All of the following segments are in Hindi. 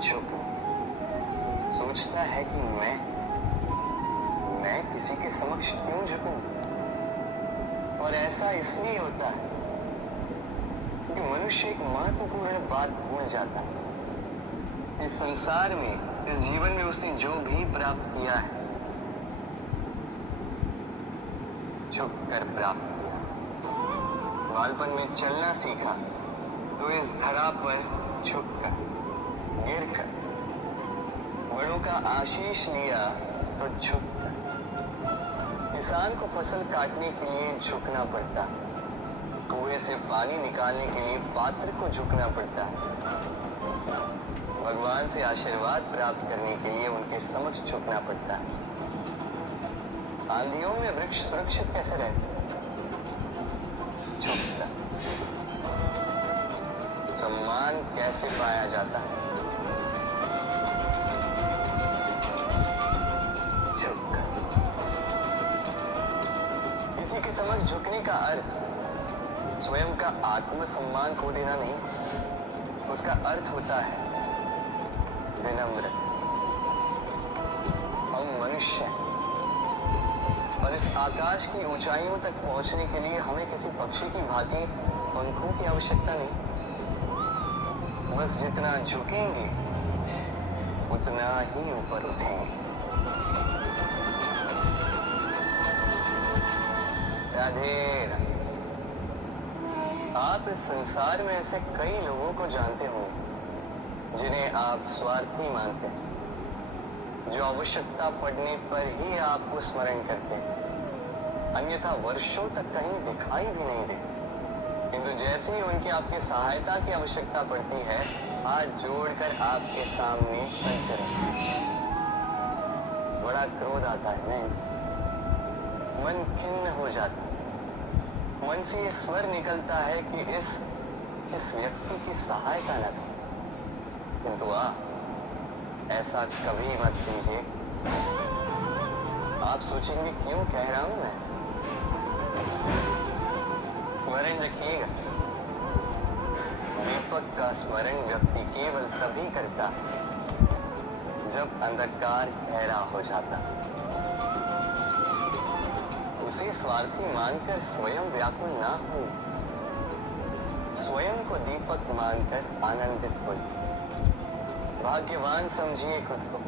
झुक सोचता है कि मैं किसी के समक्ष क्यों झुकूं? और ऐसा इसलिए होता है कि मनुष्य एक महत्वपूर्ण बात भूल जाता है। इस संसार में, इस जीवन में उसने जो भी प्राप्त किया है, झुक कर प्राप्त किया। बालपन में चलना सीखा तो इस धरा पर झुककर, गिरकर। बड़ों का आशीष लिया तो झुककर। किसान को फसल काटने के लिए झुकना पड़ता है, कुएं से पानी निकालने के लिए पात्र को झुकना पड़ता है। भगवान से आशीर्वाद प्राप्त करने के लिए उनके समक्ष झुकना पड़ता है। आंधियों में वृक्ष सुरक्षित कैसे रहते? झुकता। सम्मान कैसे पाया जाता है? झुककर। किसी के समक्ष झुकने का अर्थ स्वयं का आत्मसम्मान खो देना नहीं, उसका अर्थ होता है विनम्र। हम मनुष्य हैं और इस आकाश की ऊंचाइयों तक पहुंचने के लिए हमें किसी पक्षी की भांति पंखों की आवश्यकता नहीं। बस जितना झुकेंगे उतना ही ऊपर उठेंगे। राधे राधे। आप इस संसार में ऐसे कई लोगों को जानते हो जिन्हें आप स्वार्थी मानते हैं, जो आवश्यकता पड़ने पर ही आपको स्मरण करते हैं, अन्यथा वर्षों तक कहीं दिखाई भी नहीं देते। किंतु जैसे ही उनकी आपकी सहायता की आवश्यकता पड़ती है, हाथ जोड़कर आपके सामने संचरण। बड़ा क्रोध आता है, नहीं? मन खिन्न हो जाता है। मन से ये स्वर निकलता है कि इस व्यक्ति की सहायता न करें। किंतु ऐसा कभी मत कीजिए। आप सोचेंगे क्यों कह रहा हूं मैं ऐसा? स्मरण रखिएगा, दीपक का स्मरण व्यक्ति केवल तभी करता है जब अंधकार गहरा हो जाता है। उसे स्वार्थी मानकर स्वयं व्याकुल ना हो, स्वयं को दीपक मानकर आनंदित हो। भाग्यवान समझिए खुद को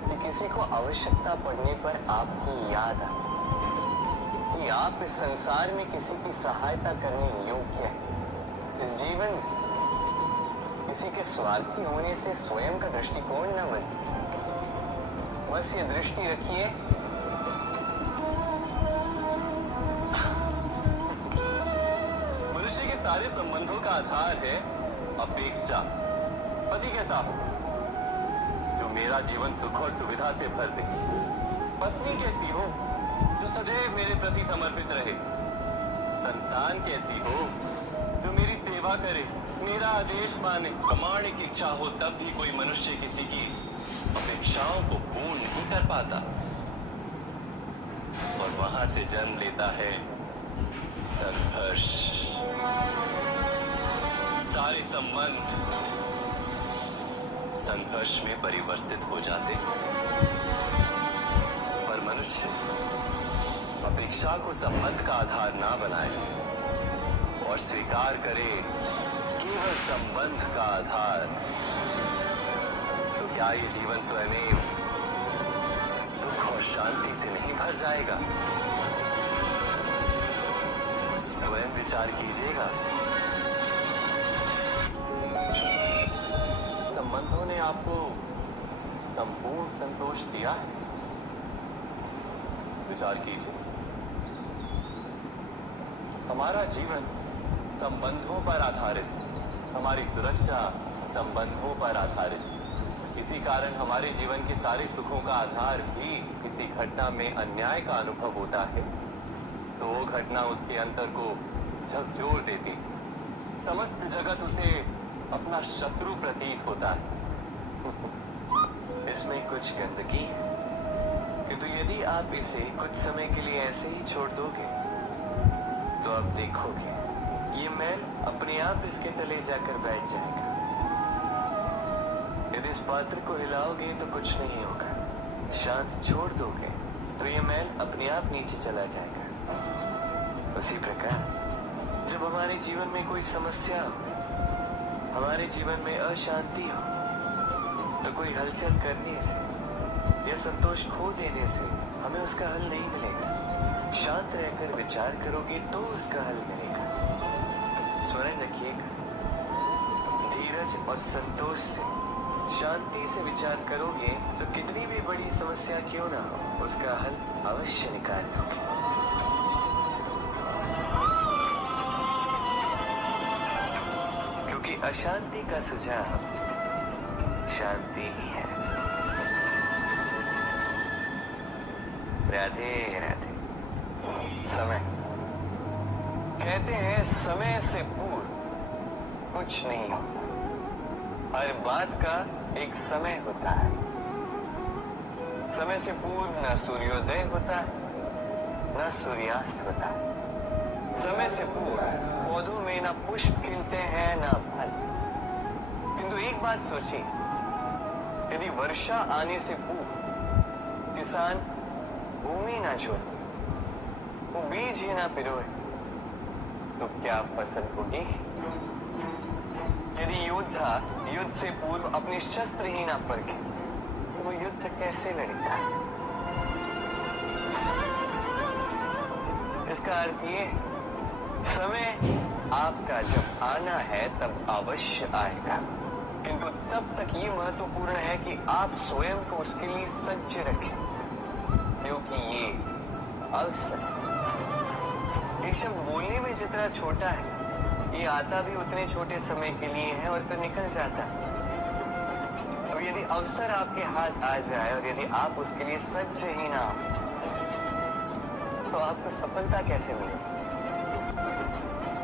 कि किसी को आवश्यकता पड़ने पर आपकी याद आए, कि आप इस संसार में किसी की सहायता करने योग्य हैं। इस जीवन में किसी के स्वार्थी होने से स्वयं का दृष्टिकोण न बदले। बस ये दृष्टि रखिए, सारे संबंधों का आधार है अपेक्षा। पति कैसा हो जो मेरा जीवन सुख और सुविधा से भर दे? पत्नी कैसी हो जो सदैव मेरे प्रति समर्पित रहे? संतान कैसी हो जो मेरी सेवा करे, मेरा आदेश माने? कमाने की इच्छा हो तब भी कोई मनुष्य किसी की अपेक्षाओं को पूर्ण नहीं कर पाता, और वहां से जन्म लेता है संघर्ष। सारे संबंध संघर्ष में परिवर्तित हो जाते, पर मनुष्य अपेक्षा को संबंध का आधार ना बनाए और स्वीकार करे केवल संबंध का आधार, तो क्या ये जीवन स्वयं सुख और शांति से नहीं भर जाएगा? स्वयं विचार कीजिएगा। संबंधों ने आपको संपूर्ण संतोष दिया है? विचार कीजिए। हमारा जीवन संबंधों पर आधारित, हमारी सुरक्षा संबंधों पर आधारित। इसी कारण हमारे जीवन के सारे सुखों का आधार भी किसी घटना में अन्याय का अनुभव होता है तो वो घटना उसके अंतर को झकझोर देती। समस्त जगत उसे अपना शत्रु प्रतीत होता है। इसमें कुछ गंदगी है, किंतु यदि आप इसे कुछ समय के लिए ऐसे ही छोड़ दोगे तो आप देखोगे ये मैल अपने आप इसके तले जाकर बैठ जाएगा। यदि इस पात्र को हिलाओगे तो कुछ नहीं होगा, शांत छोड़ दोगे तो ये मैल अपने आप नीचे चला जाएगा। उसी प्रकार जब हमारे जीवन में कोई समस्या हो, हमारे जीवन में अशांति हो, तो कोई हलचल करने से या संतोष खो देने से हमें उसका हल नहीं मिलेगा। शांत रहकर विचार करोगे तो उसका हल मिलेगा। स्मरण रखिएगा, धीरज और संतोष से, शांति से विचार करोगे तो कितनी भी बड़ी समस्या क्यों ना हो, उसका हल अवश्य निकाल लोगे। क्योंकि अशांति का सुझाव शांति ही है। राधे राधे। समय, कहते हैं समय से पूर्व कुछ नहीं होता, हर बात का एक समय होता है। समय से पूर्व न सूर्योदय होता है, न सूर्यास्त होता है। समय से पूर्व पौधों में न पुष्प खिलते हैं न फल। किंतु एक बात सोचिए, यदि वर्षा आने से पूर्व किसान भूमि ना जोते, वो बीज ही ना पिरोए, तो क्या फसल होगी? यदि योद्धा युद्ध से पूर्व अपने शस्त्र ही ना परखे, तो वो युद्ध कैसे लड़ेगा? इसका अर्थ ये, समय आपका जब आना है तब अवश्य आएगा, किंतु तब तक ये महत्वपूर्ण है कि आप स्वयं को उसके लिए सज्ज रखें, क्योंकि ये अवसर, ये शब्द बोलने में जितना छोटा है, ये आता भी उतने छोटे समय के लिए है और फिर निकल जाता है। अब यदि अवसर आपके हाथ आ जाए और यदि आप उसके लिए सज्ज ही ना हो, तो आपको सफलता कैसे मिलेगी?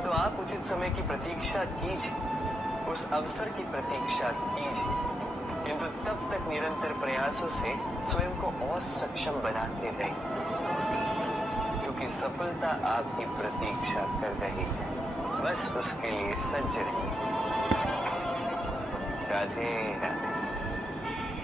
तो आप उचित समय की प्रतीक्षा कीजिए, उस अवसर की प्रतीक्षा कीजिए, किंतु तब तक निरंतर प्रयासों से स्वयं को और सक्षम बनाते रहिए, क्योंकि सफलता आपकी प्रतीक्षा कर रही है। बस उसके लिए सज्ज रहिए। राधे राधे।